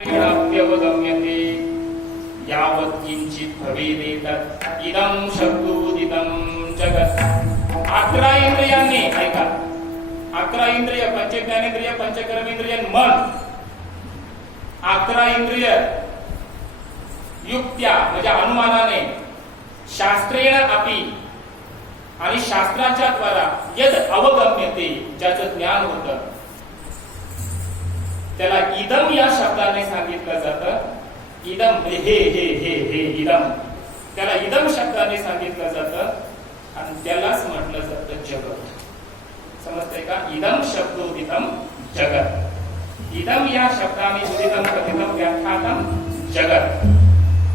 व्यवगम्यते यावत् किंचित भवेदेतत् इदं शब्दोदितं जगत्। अकरा इंद्रियांनी ऐका। अकरा इंद्रिय पंचज्ञानेंद्रिय पंचकर्मेंद्रिय मन। अकरा इंद्रिय युक्त्या म्हणजे अनुमानाने शास्त्रेण अपि आणि शास्त्राच्या द्वारा यद अवगम्यते ज्याचं ज्ञान होतं त्याला इदम या शब्दाने सांगितलं जातं. इदम हे हे हे हे इदम. त्याला इदम शब्दाने सांगितलं जातं आणि त्यालाच म्हटलं जातं जगत. समजतंय का? इदम शब्दोदितम जगत. इदम या शब्दाने उदितम कथितम व्याख्यातम जगत.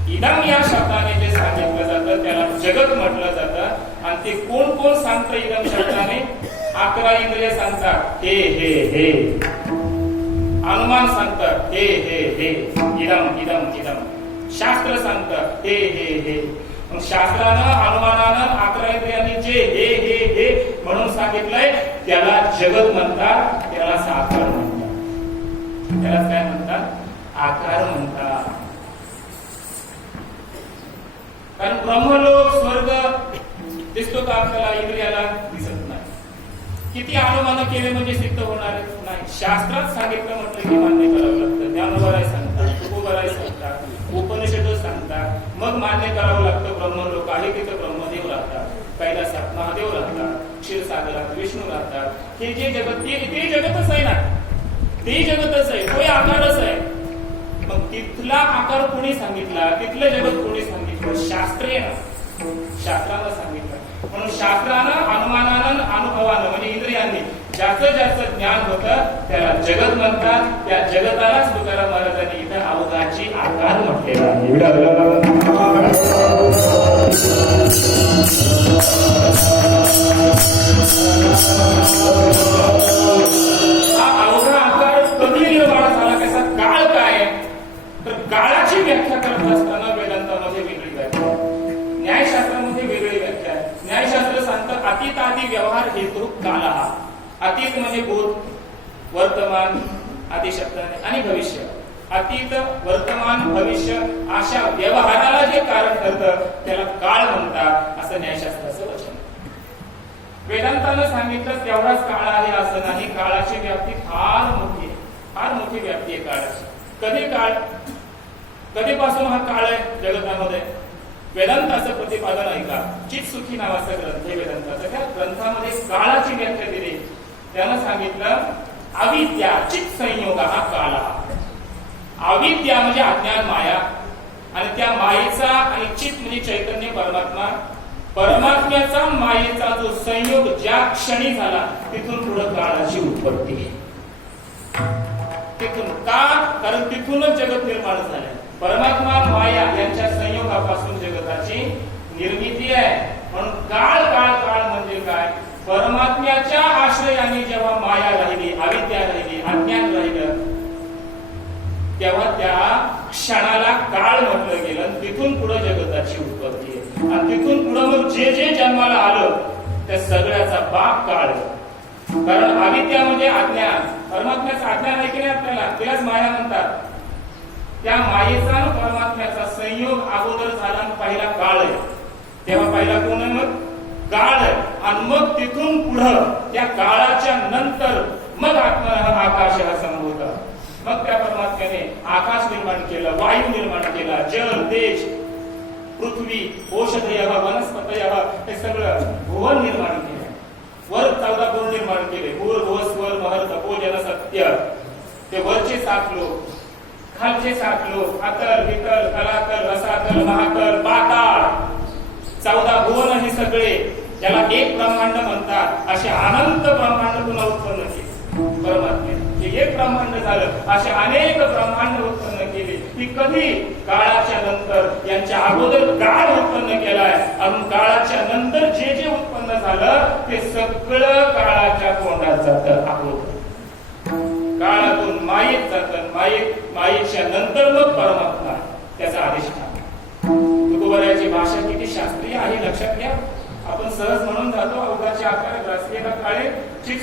इदम या शब्दाने जे सांगितलं जातं त्याला जगत म्हटलं जातं. आणि ते कोण कोण सांगतं इदम शब्दाने? अकरा इंद्रिय सांगतात. हे हे हे. हनुमान सांगतं हे हे हे. इदम इदम इदम शास्त्र सांगतात हे हे हे. मग शास्त्रानं हनुमानानं अकरा जे हे हे हे म्हणून सांगितलंय त्याला जगत म्हणतात त्याला साकार म्हणतात. त्याला काय म्हणतात? आकार म्हणतात. कारण ब्रह्मलोक स्वर्ग दिसतो का आपल्याला इंद्रियाला? किती अनुमान केले म्हणजे सिद्ध होणार नाही. शास्त्रात सांगितलं म्हटलं की मान्य करावं लागतं. ज्ञानोबराय सांगतात तुकोबराय सांगतात उपनिषद सांगतात. मग मान्य करावं लागतं ब्रह्मलोक आहे तिथं ब्रह्मदेव राहतात कैलासात महादेव राहतात क्षीरसागरात विष्णू राहतात. हे जे जगत ते ते जगतच आहे ना. ते जगतच आहे. तो आकारच आहे. मग तिथला आकार कोणी सांगितला? तिथलं जगत कोणी सांगितलं? शास्त्रेय शास्त्रानं सांगितलं. म्हणून शास्त्रानं अनुमान अनुभवानं म्हणजे इंद्रियांनी जास्त जास्त ज्ञान होतं त्याला जगत म्हणतात त्या जगतालाच तुकाराम महाराजांनी इथं अवघाची आकार म्हटलेला हा अवघा आकार कधी निर्माण झाला त्याचा काळ काय आहे? तर काळाची व्याख्या करत असताना काल हा अतीत म्हणजे भूत वर्तमान अतिशब्दाने आणि भविष्य. अतीत वर्तमान भविष्य अशा व्यवहाराला जे कारण ठरतं त्याला काळ म्हणतात असं न्यायशास्त्राचं वचन वेदांतानं सांगितलं तेवढाच काळ आहे असं नाही. काळाची व्याप्ती फार मोठी आहे. फार मोठी व्याप्ती आहे काळाची. कधी काळ कधीपासून हा काळ आहे जगतामध्ये? वेदांताचं प्रतिपादन ऐका. चित सुखी नावाचा ग्रंथ आहे वेदांताचा त्या ग्रंथामध्ये काळाची व्याख्या दिली. त्यानं सांगितलं अविद्या चित संयोग हा काळ अविद्या म्हणजे अज्ञान माया. आणि त्या मायेचा आणि चित म्हणजे चैतन्य परमात्मा. परमात्म्याचा मायेचा जो संयोग ज्या क्षणी झाला तिथून पुढे काळाची उत्पत्ती. तिथून का? कारण तिथूनच जगत निर्माण झालं परमात्मा माया यांच्या संयोगापासून जगताची निर्मिती आहे. म्हणून काळ काळ काळ म्हणजे काय? परमात्म्याच्या आश्रयाने जेव्हा माया राहिली अविद्या राहिली अज्ञान राहिलं तेव्हा त्या क्षणाला काळ म्हटलं गेलं तिथून पुढे जगताची उत्पत्ती आहे. आणि तिथून पुढे मग जे जे जन्माला आलं त्या सगळ्याचा बाप काळ कारण अविद्या म्हणजे अज्ञान. परमात्म्याचं अज्ञान आहे की नाही आपल्याला? तिलाच माया म्हणतात. त्या मायेचा आणि परमात्म्याचा संयोग अगोदर झाला पहिला काळ आहे. तेव्हा पहिला कोण आहे मग? काळ आहे. आणि मग तिथून पुढं त्या काळाच्या नंतर मग आत्मा हा आकाश हा संभवत मग त्या परमात्म्याने आकाश निर्माण केलं वायू निर्माण केला जल देश पृथ्वी औषधय वनस्पतय हे सगळं भुवन निर्माण केलं. वर चौदा गुण निर्माण केले. भूर भुव स्वर महर तपोजन सत्य. ते वरचे सात लोक. खालचे सात लोक अतल वितल कलातल रसातल महातल पाताळ. चौदा भुवन हे सगळे ज्याला एक ब्रह्मांड म्हणतात. असे अनंत ब्रह्मांड तुला उत्पन्न केले. परमात्मे. हे एक ब्रह्मांड झालं. असे अनेक ब्रह्मांड उत्पन्न केले. की कधी? काळाच्या नंतर. यांच्या अगोदर काळ उत्पन्न केलाय. अजून काळाच्या नंतर जे जे उत्पन्न झालं ते सगळं काळाच्या तोंडात जातं. अगोदर मायेत जातात. मायेत मायेच्या नंतर मग परमात्मा त्याचा अधिष्ठान तुकोबऱ्याची भाषा किती शास्त्रीय आहे लक्षात घ्या. आपण सहज म्हणून जातो अवघाचे आकार काळे ठीक